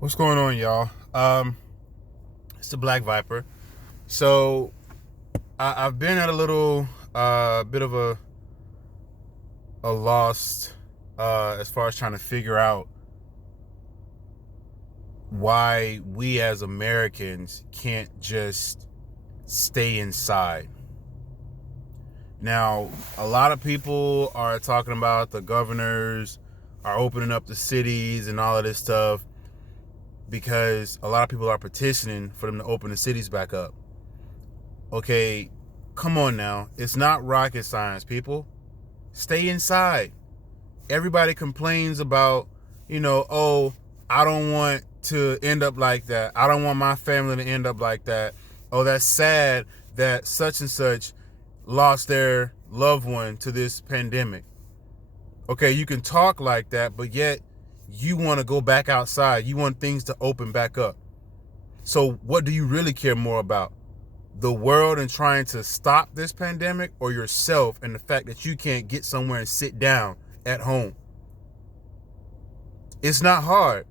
What's going on, y'all? It's the Black Viper. So I've been at a little bit of a lost as far as trying to figure out why we as Americans can't just stay inside. Now, a lot of people are talking about the governors are opening up the cities and all of this stuff because a lot of people are petitioning for them to open the cities back up. Okay, come on now. It's not rocket science, people. Stay inside. Everybody complains about, oh, I don't want to end up like that. I don't want my family to end up like that. Oh, that's sad that such and such lost their loved one to this pandemic. Okay, you can talk like that, but yet you want to go back outside. You want things to open back up. So what do you really care more about? The world and trying to stop this pandemic, or yourself and the fact that you can't get somewhere and sit down at home? It's not hard.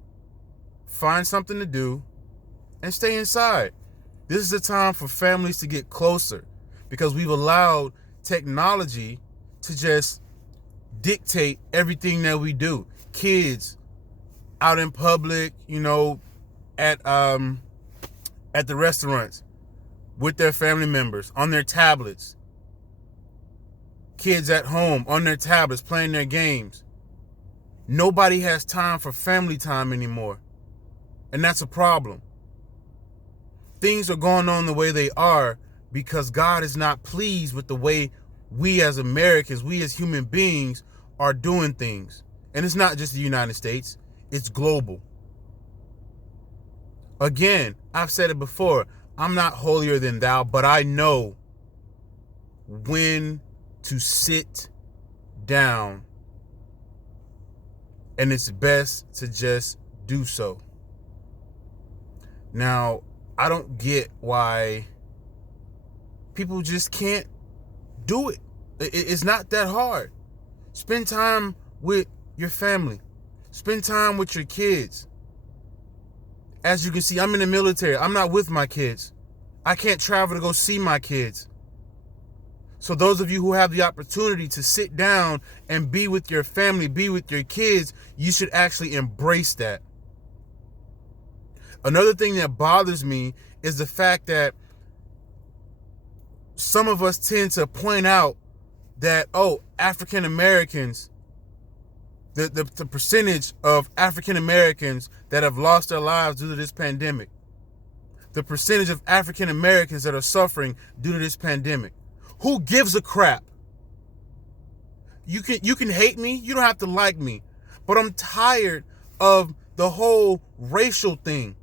Find something to do and stay inside. This is the time for families to get closer because we've allowed technology to just dictate everything that we do. Kids out in public, at the restaurants with their family members on their tablets. Kids at home on their tablets playing their games. Nobody has time for family time anymore. And that's a problem. Things are going on the way they are because God is not pleased with the way we as Americans, we as human beings are doing things. And it's not just the United States, it's global. Again, I've said it before, I'm not holier than thou, but I know when to sit down, and it's best to just do so. Now, I don't get why people just can't do it. It's not that hard. Spend time with your family. Spend time with your kids. As you can see, I'm in the military. I'm not with my kids. I can't travel to go see my kids. So those of you who have the opportunity to sit down and be with your family, be with your kids, you should actually embrace that. Another thing that bothers me is the fact that some of us tend to point out that, African Americans, the percentage of African Americans that have lost their lives due to this pandemic, the percentage of African Americans that are suffering due to this pandemic. Who gives a crap? You can hate me, you don't have to like me, but I'm tired of the whole racial thing.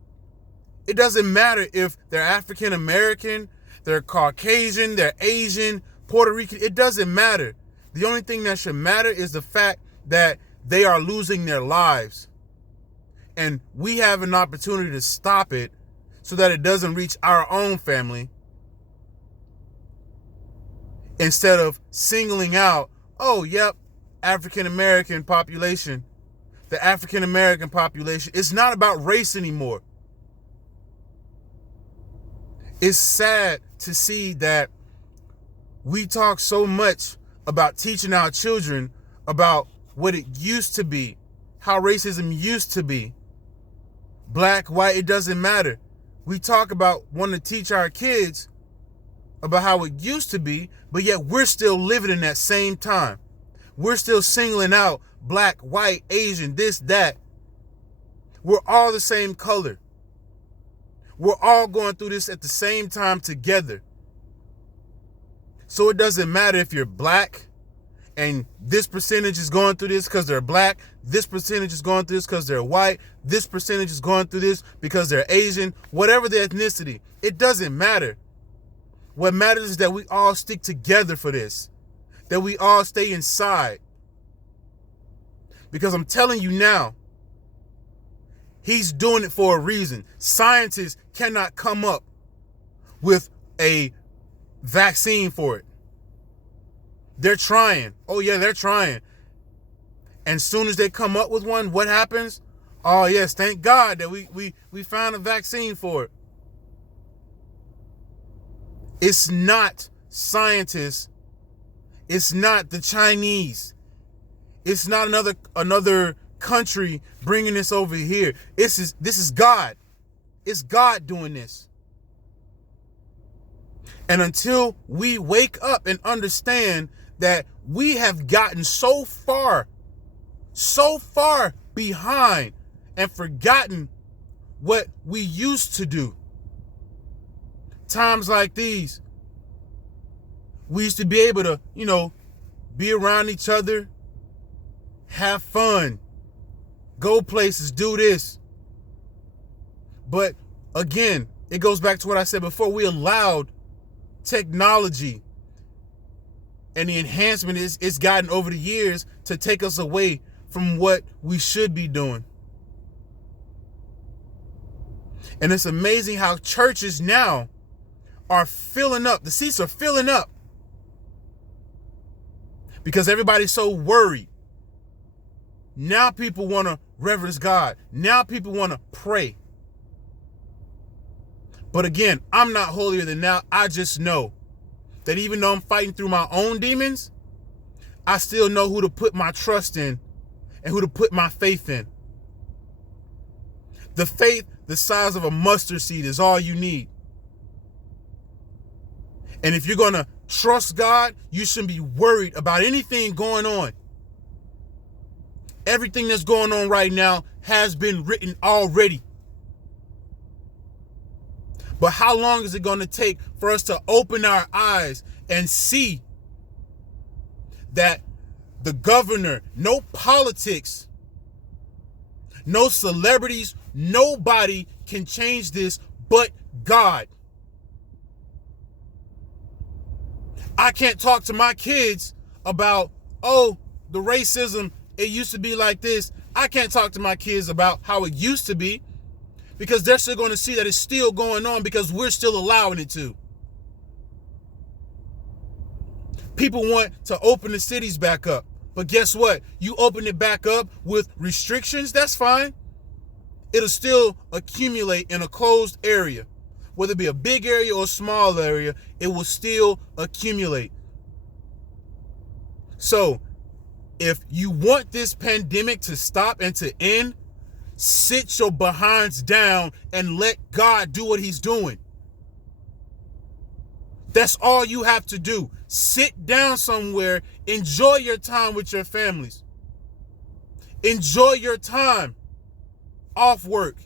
It doesn't matter if they're African American, they're Caucasian, they're Asian, Puerto Rican, it doesn't matter. The only thing that should matter is the fact that they are losing their lives. And we have an opportunity to stop it so that it doesn't reach our own family, instead of singling out, African American population, the African American population. It's not about race anymore. It's sad to see that we talk so much about teaching our children about what it used to be, how racism used to be. Black, white, it doesn't matter. We talk about wanting to teach our kids about how it used to be, but yet we're still living in that same time. We're still singling out black, white, Asian, this, that. We're all the same color. We're all going through this at the same time together. So it doesn't matter if you're black and this percentage is going through this because they're black, this percentage is going through this because they're white, this percentage is going through this because they're Asian, whatever the ethnicity, it doesn't matter. What matters is that we all stick together for this, that we all stay inside. Because I'm telling you now, he's doing it for a reason. Scientists cannot come up with a vaccine for it. They're trying. Oh yeah, they're trying. And soon as they come up with one, what happens? Oh yes, thank God that we found a vaccine for it. It's not scientists. It's not the Chinese. It's not another country bringing this over here. This is God. It's God doing this. And until we wake up and understand that we have gotten so far behind and forgotten what we used to do. Times like these, we used to be able to, be around each other, have fun, go places, do this. But again, it goes back to what I said before. We allowed technology and the enhancement it's gotten over the years to take us away from what we should be doing. And it's amazing how churches now are filling up. The seats are filling up because everybody's so worried. Now people want to reverence God. Now people want to pray. But again, I'm not holier than thou. I just know that even though I'm fighting through my own demons, I still know who to put my trust in and who to put my faith in. The faith the size of a mustard seed is all you need. And if you're going to trust God, you shouldn't be worried about anything going on. Everything that's going on right now has been written already. But how long is it going to take for us to open our eyes and see that the governor, no politics, no celebrities, nobody can change this but God? I can't talk to my kids about, the racism, it used to be like this. I can't talk to my kids about how it used to be because they're still going to see that it's still going on because we're still allowing it to. People want to open the cities back up. But guess what? You open it back up with restrictions, that's fine. It'll still accumulate in a closed area. Whether it be a big area or a small area, it will still accumulate. So, if you want this pandemic to stop and to end, sit your behinds down and let God do what he's doing. That's all you have to do. Sit down somewhere, enjoy your time with your families. Enjoy your time off work.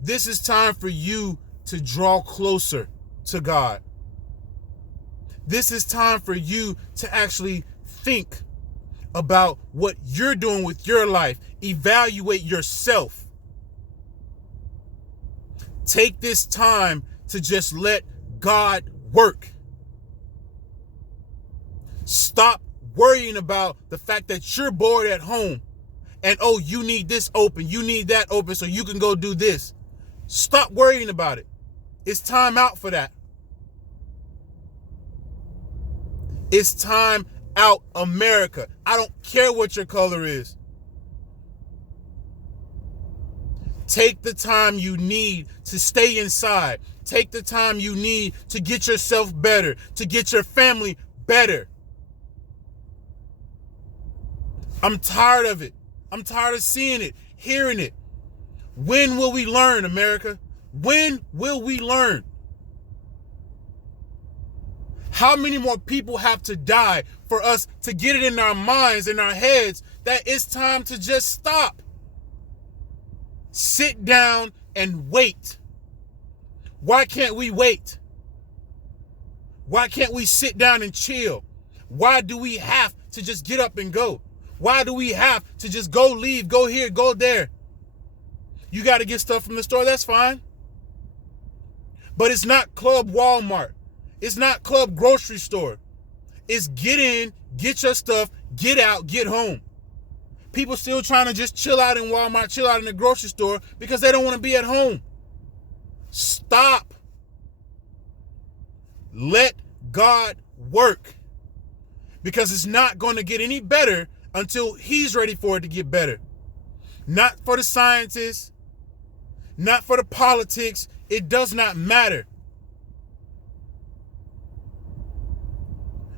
This is time for you to draw closer to God. This is time for you to actually think about what you're doing with your life. Evaluate yourself. Take this time to just let God work. Stop worrying about the fact that you're bored at home and, you need this open, you need that open so you can go do this. Stop worrying about it. It's time out for that. It's time out, America. I don't care what your color is. Take the time you need to stay inside. Take the time you need to get yourself better, to get your family better. I'm tired of it. I'm tired of seeing it, hearing it. When will we learn, America? When will we learn? How many more people have to die for us to get it in our minds, in our heads, that it's time to just stop? Sit down and wait. Why can't we wait? Why can't we sit down and chill? Why do we have to just get up and go? Why do we have to just go leave, go here, go there? You got to get stuff from the store, that's fine. But it's not Club Walmart. It's not Club Grocery Store. It's get in, get your stuff, get out, get home. People still trying to just chill out in Walmart, chill out in the grocery store because they don't want to be at home. Stop. Let God work. Because it's not going to get any better until he's ready for it to get better. Not for the scientists, not for the politics. It does not matter.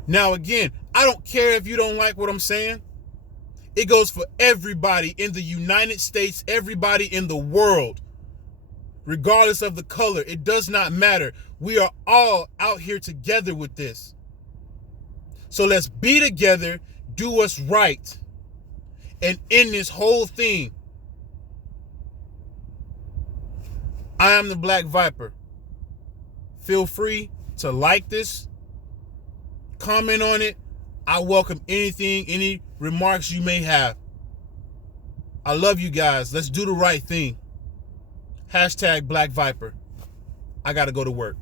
Now, again, I don't care if you don't like what I'm saying. It goes for everybody in the United States, everybody in the world, regardless of the color. It does not matter. We are all out here together with this. So let's be together, do what's right, and end this whole thing. I am the Black Viper. Feel free to like this, comment on it. I welcome anything, any remarks you may have. I love you guys. Let's do the right thing. #Black Viper. I got to go to work.